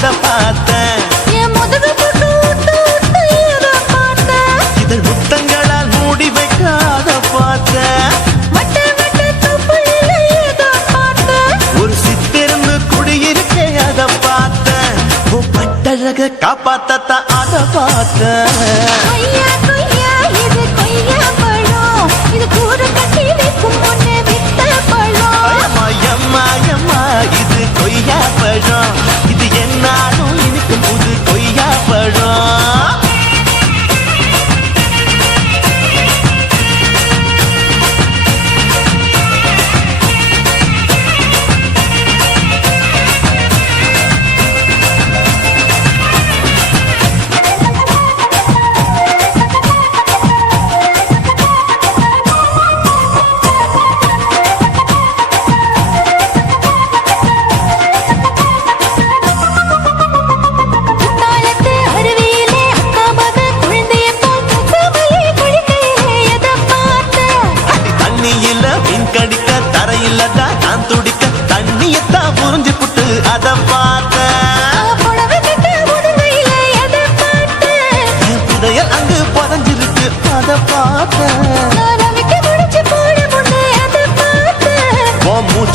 cada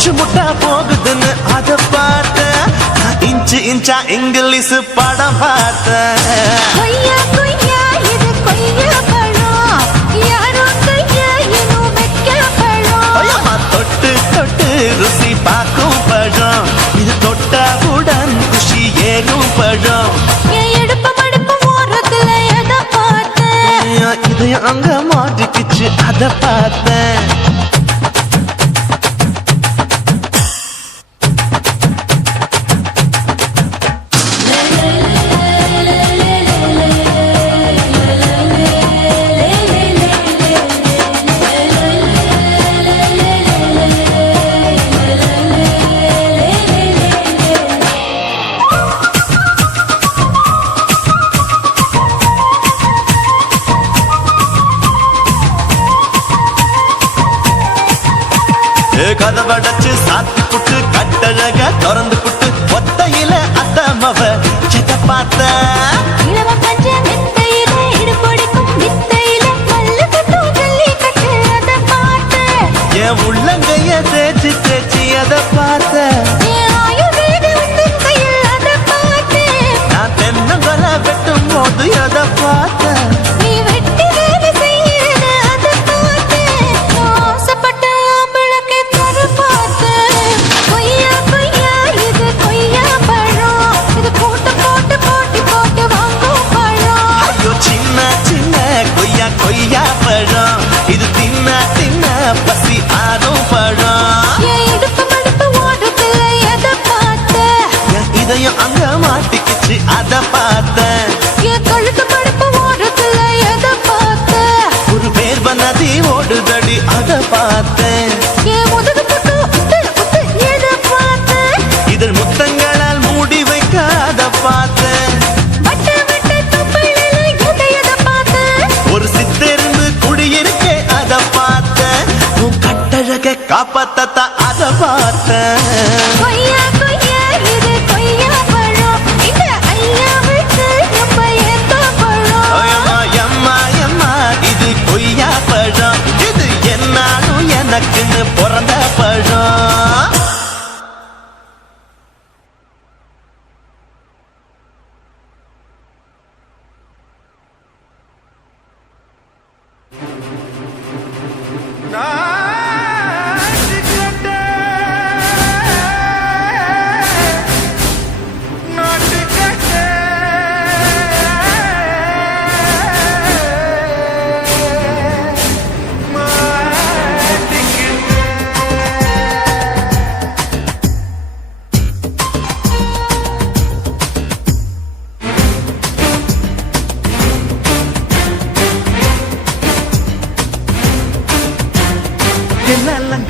மூச்சு முட்டா போகுதுன்னு அத பார்த்த. இன்ச்சு இன்ச்சா இங்கிலீஷ் படம் பார்த்த ருசி பார்க்கும் பழம். இது தொட்டா உடன் குஷி ஏறும் பழம். இதயம் அங்க மாட்டிக்கிச்சு அதை பார்த்தேன். கதவடைச்சு சாத்தி புட்டு கட்டழக திறந்து புட்டு ஒத்தையில அத்தமவ சித்த பார்த்த পাতা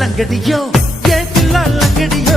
லங்கடியோ? ஏ தில்லா லங்கடியோ?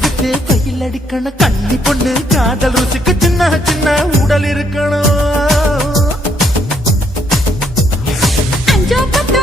விட்டு கையில் அடிக்கணும். கண்ணி பொண்ணு காதல் ருசிக்கு சின்ன சின்ன உடல் இருக்கணும். அஞ்சோ பத்தோ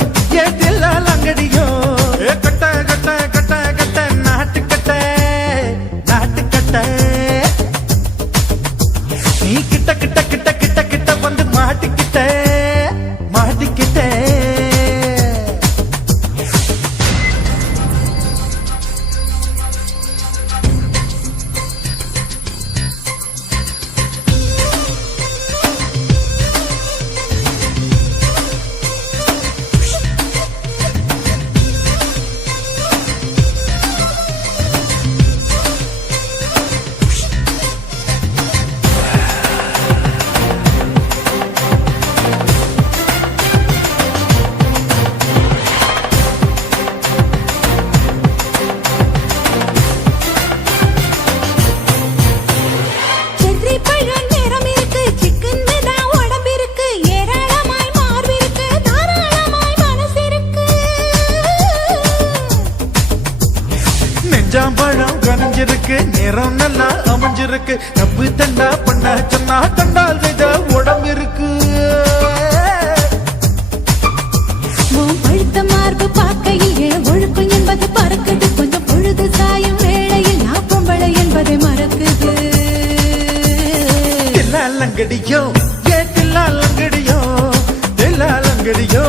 பார்த்து பார்க்கையிலே ஒழுக்கம் என்பது பறக்குது. கொஞ்சம் பொழுது சாயும் வேளையில் நான் பொம்பளை என்பதை மறக்குது. தில்லாலங்கடியோ ஏ தில்லாலங்கடியோ தில்லாலங்கடியோ